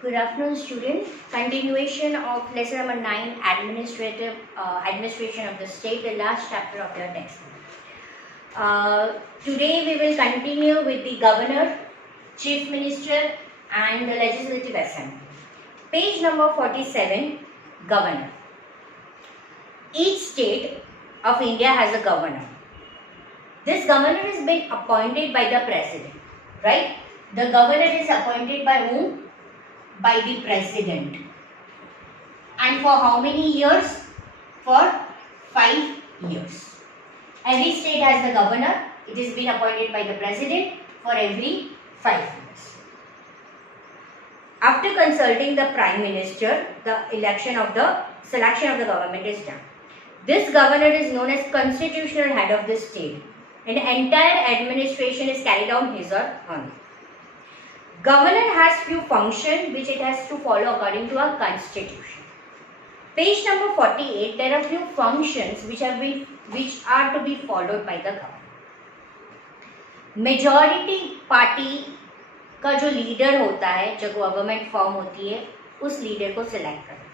Good afternoon, students. Continuation of lesson number 9, administration of the state, the last chapter of your text. Today we will continue with the governor, chief minister, and the legislative assembly. Page number 47, governor. Each state of India has a governor. This governor is being appointed by the president, right? The governor is appointed by whom? By the president. And for how many years? For 5 years. Every state has the governor. It is being appointed by the president for every 5 years. After consulting the prime minister, the selection of the government is done. This governor is known as constitutional head of the state, and the entire administration is carried out his or her. Governor has few functions which it has to follow according to our constitution. Page number 48, there are few functions which are to be followed by the governor. Majority party का जो लीडर होता है, जब government form होती है, उस लीडर को सिलेक्ट करना,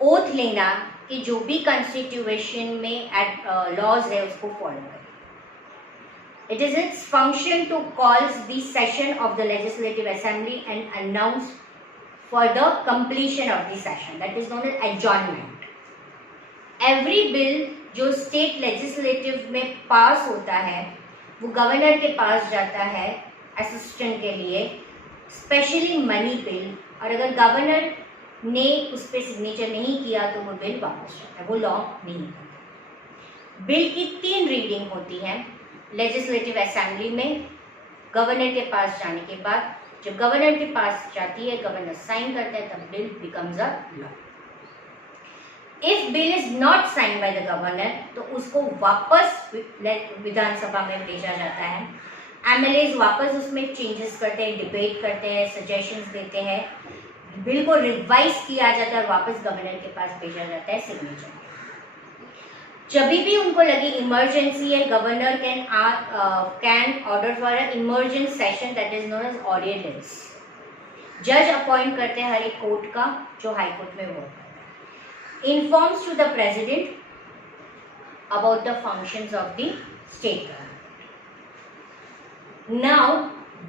ओथ लेना कि जो भी कॉन्स्टिट्यूशन में लॉज है उसको फॉलो करें. It is its function to call the session of the legislative assembly and announce for the completion of the session. That is known as adjournment. Every bill जो state legislative में पास होता है वो गवर्नर के पास जाता है असिस्टेंट के लिए, स्पेशली मनी बिल, और अगर गवर्नर ने उस पर सिग्नेचर नहीं किया तो वो बिल वापस जाता है, वो लॉ नहीं होता. बिल की 3 रीडिंग होती है लेजिस्लेटिव असेंबली में. गवर्नर के पास जाने के बाद जब गवर्नर के पास जाती है, गवर्नर साइन करता है, तब bill becomes a law. If bill is not sign by the governor तो उसको वापस विधानसभा में भेजा जाता है. एमएलएज वापस उसमें चेंजेस करते हैं, डिबेट करते हैं, सजेशंस देते हैं, बिल को रिवाइज किया जाता है और वापस गवर्नर के पास भेजा जाता है सिग्नेचर. जब भी उनको लगे इमरजेंसी है, governor can order for a emergent session, that is known as ordinance. जज अपॉइंट करते हैं हर एक कोर्ट का जो हाई कोर्ट में वर्क करता है. Informs to the president about the functions of the state government. Now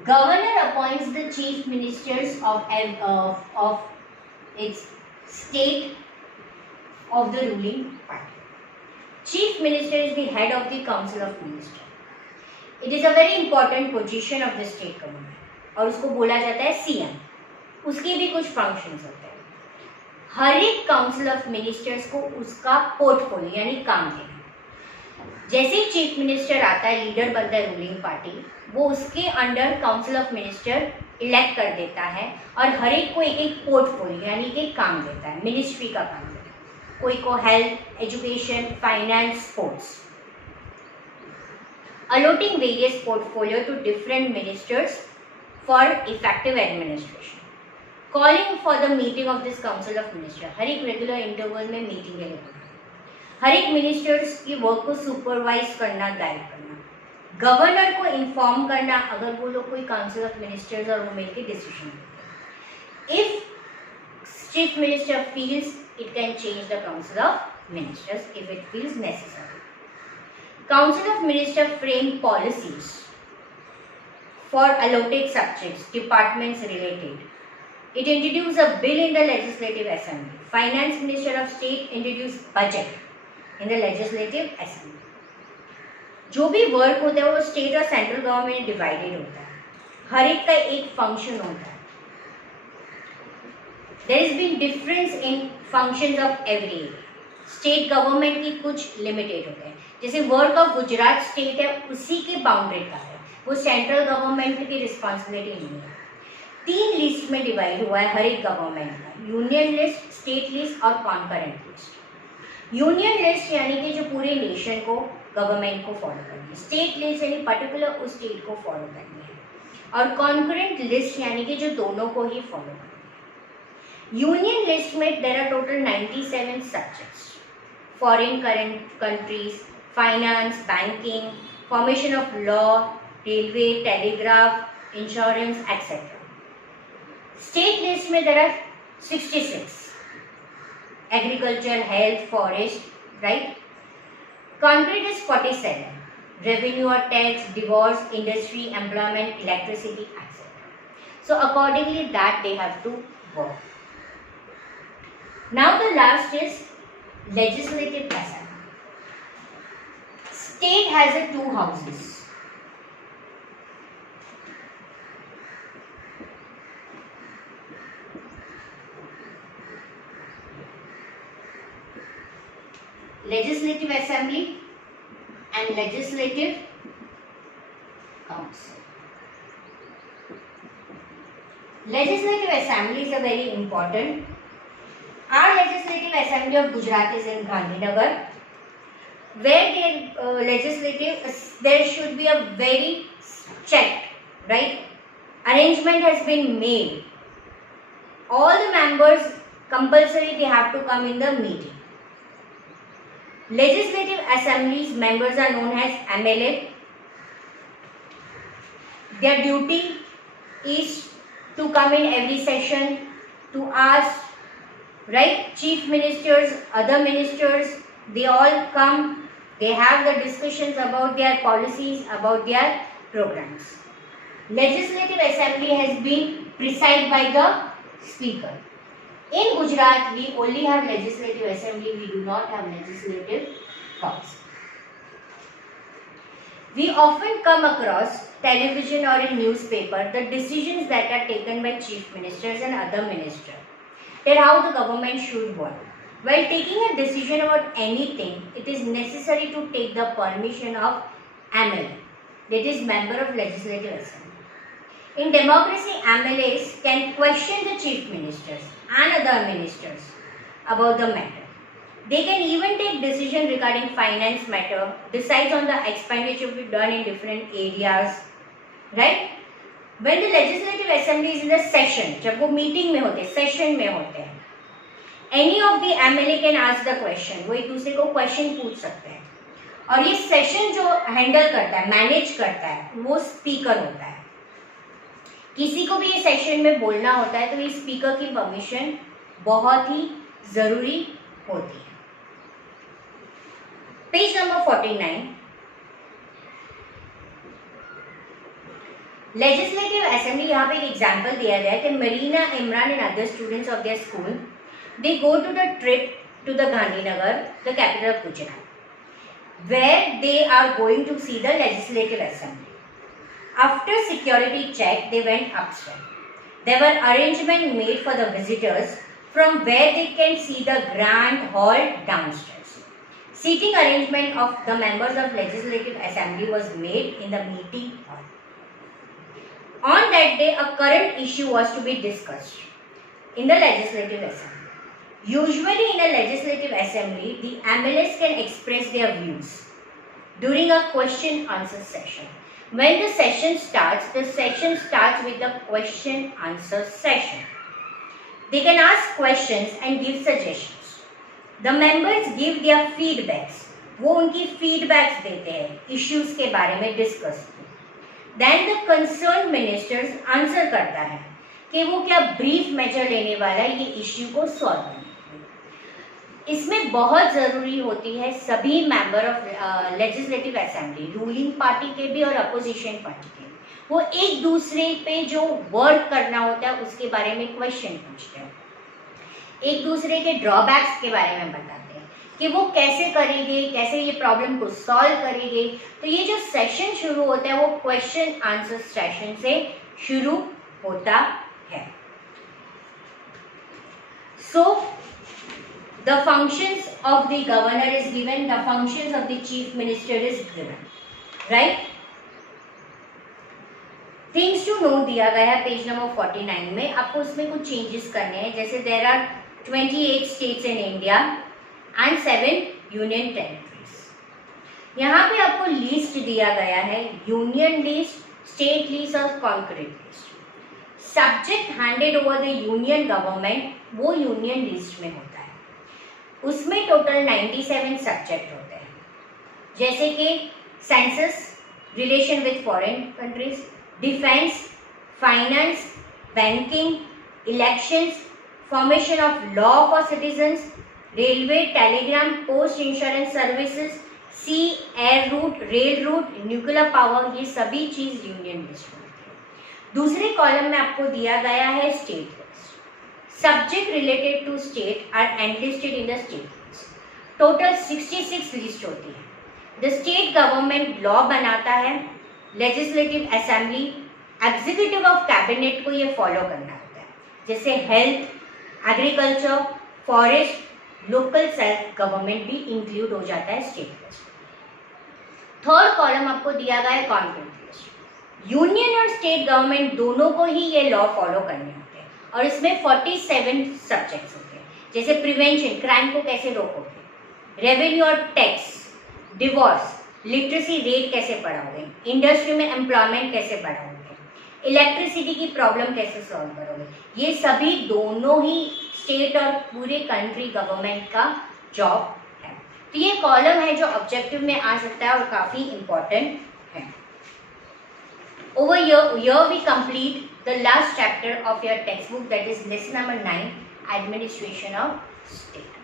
governor appoints the chief ministers of its state of the ruling party. Chief Minister is the head of the Council of Ministers. It is a very important position of the state government और उसको बोला जाता है CM. उसके भी कुछ फंक्शंस होते हैं. हर एक काउंसिल ऑफ मिनिस्टर्स को उसका पोर्टफोलियो यानी काम देना. जैसे ही चीफ मिनिस्टर आता है, लीडर बनता है रूलिंग पार्टी, वो उसके under council of minister elect कर देता है और हर एक को एक एक पोर्टफोलियो यानी कि काम देता है, मिनिस्ट्री का काम. कोई को health, education, finance, sports. Alloting various portfolio to different ministers for effective administration. Calling for the meeting of this council of minister. हर एक रेगुलर इंटरवल में मीटिंग के लिए हर एक मिनिस्टर्स की वर्क को सुपरवाइज करना, गाइड करना, गवर्नर को इन्फॉर्म करना अगर वो लोग कोई काउंसिल ऑफ मिनिस्टर्स और वो मिलकर decision. If chief minister feels it can change the council of ministers if it feels necessary. Council of ministers frame policies for allotted subjects, departments related. It introduces a bill in the legislative assembly. Finance minister of state introduce budget in the legislative assembly. जो भी वर्क होता है वो स्टेट और central government में डिवाइडेड होता है. हर एक का एक फंक्शन होता है. There has been difference in functions of every area. State government की कुछ लिमिटेड होते हैं. जैसे वर्क ऑफ गुजरात स्टेट है, उसी के बाउंड्री का है, वो सेंट्रल गवर्नमेंट की रिस्पॉन्सिबिलिटी नहीं है. 3 लिस्ट में डिवाइड हुआ है हर एक गवर्नमेंट का, यूनियन लिस्ट, स्टेट लिस्ट और कॉन्करेंट लिस्ट. यूनियन लिस्ट यानी कि जो पूरे नेशन को गवर्नमेंट को फॉलो करनी है. स्टेट लिस्ट यानी पर्टिकुलर उस स्टेट को फॉलो करनी है. और कॉन्करेंट लिस्ट यानी कि जो दोनों को ही फॉलो करनी है. यूनियन लिस्ट में there are total 97 subjects. Foreign countries, finance, banking, formation of law, railway, telegraph, insurance, etcetera. State list में there are 66. Agriculture, health, forest, right? Concrete is 47. Revenue or tax, divorce, industry, employment, electricity, etc. So accordingly that they have to work. Now the last is legislative assembly. State has a 2 houses. Legislative Assembly and Legislative Council. Legislative Assembly is a very important. Our Legislative Assembly of Gujarat is in Gandhinagar, where their there should be a very checked, right? Arrangement has been made. All the members compulsory they have to come in the meeting. Legislative Assemblies members are known as MLA. Their duty is to come in every session to ask, right? Chief ministers, other ministers, they all come. They have the discussions about their policies, about their programs. Legislative Assembly has been presided by the Speaker. In Gujarat, we only have Legislative Assembly, we do not have Legislative Council. We often come across television or in newspaper the decisions that are taken by chief ministers and other ministers, that how the government should work. While taking a decision about anything, it is necessary to take the permission of MLA, that is Member of Legislative Assembly. In democracy, MLAs can question the chief ministers and other ministers about the matter. They can even take decision regarding finance matter, decides on the expenditure to be done in different areas, right? When the Legislative Assembly is in the session, जब वो meeting में होते हैं, session में होते हैं, any of the MLA can ask the question, वो एक दूसरे को question पूछ सकते हैं. और ये session जो handle करता है, manage करता है, वो speaker होता है. किसी को भी ये सेशन में बोलना होता है तो ये स्पीकर की परमिशन बहुत ही जरूरी होती है. Page number 49. लेजिस्लेटिव असेंबली, यहाँ पे एक एग्जाम्पल दिया गया है कि Marina, Imran and other students of their school they go to the trip to the Gandhinagar, the capital of Gujarat, where they are going to see the legislative assembly. After security check, they went upstairs. There were arrangements made for the visitors from where they can see the grand hall downstairs. Seating arrangement of the members of Legislative Assembly was made in the meeting hall. On that day, a current issue was to be discussed in the Legislative Assembly. Usually in a Legislative Assembly, the MLAs can express their views during a question-answer session. When the session starts with the question-answer session. They can ask questions and give suggestions. The members give their feedbacks. वो उनकी feedbacks देते हैं, issues के बारे में discuss. Then the concerned ministers answer करता है कि वो क्या brief measure लेने वाला है ये issue को solve करने. इसमें बहुत ज़रूरी होती है सभी member of legislative assembly, ruling party के भी और अपोजिशन पार्टी के भी, वो एक दूसरे पे जो वर्क करना होता है उसके बारे में क्वेश्चन पूछते हैं, एक दूसरे के ड्रॉबैक्स के बारे में बताते हैं कि वो कैसे करेंगे, कैसे ये प्रॉब्लम को सॉल्व करेंगे. तो ये जो सेशन शुरू होता है वो क्वेश्चन आंसर सेशन से शुरू होता है. सो the functions of the governor is given, the functions of the chief minister is given, right? Things to know दिया गया है पेज नंबर 49 में. आपको उसमें कुछ चेंजेस करने हैं, जैसे there are 28 states in India and 7 union territories. यहाँ पे आपको लिस्ट दिया गया है, यूनियन लिस्ट, स्टेट लिस्ट और concurrent list. Subject handed over the union government वो यूनियन लिस्ट में होता है. उसमें टोटल 97 सब्जेक्ट होते हैं, जैसे कि census, relation with foreign countries, defence, finance, banking, elections, formation of law for citizens, railway, telegram, post insurance services, sea, air route, rail route, nuclear power, ये सभी चीज यूनियन लिस्ट में होती है। दूसरे कॉलम में आपको दिया गया है state list. Subject related to state are enlisted in the state list. Total 66 list होती है। द स्टेट गवर्नमेंट लॉ बनाता है, legislative assembly, executive of cabinet को ये फॉलो करना होता है, जैसे health, agriculture, forest, local self government भी इंक्लूड हो जाता है स्टेट लिस्ट। थर्ड कॉलम आपको दिया गया है कंटेंट लिस्ट। यूनियन और स्टेट गवर्नमेंट दोनों को ही ये लॉ फॉलो करने होते हैं और इसमें 47 सब्जेक्ट्स होते हैं, जैसे प्रिवेंशन, क्राइम को कैसे रोकोगे, रेवेन्यू और टैक्स, डिवोर्स, लिटरेसी रेट कैसे बढ़ाओगे, इंडस्ट्री में एम्प्लॉयमेंट कैसे बढ़ाओगे, इलेक्ट्रिसिटी की प्रॉब्लम कैसे सॉल्व करोगे, ये सभी दोनों ही स्टेट और पूरे कंट्री गवर्नमेंट का जॉब है। तो ये कॉलम है जो ऑब्जेक्टिव में आ सकता है और काफी इंपॉर्टेंट है। Over here we complete the last chapter of your textbook, that is lesson number 9, Administration of State.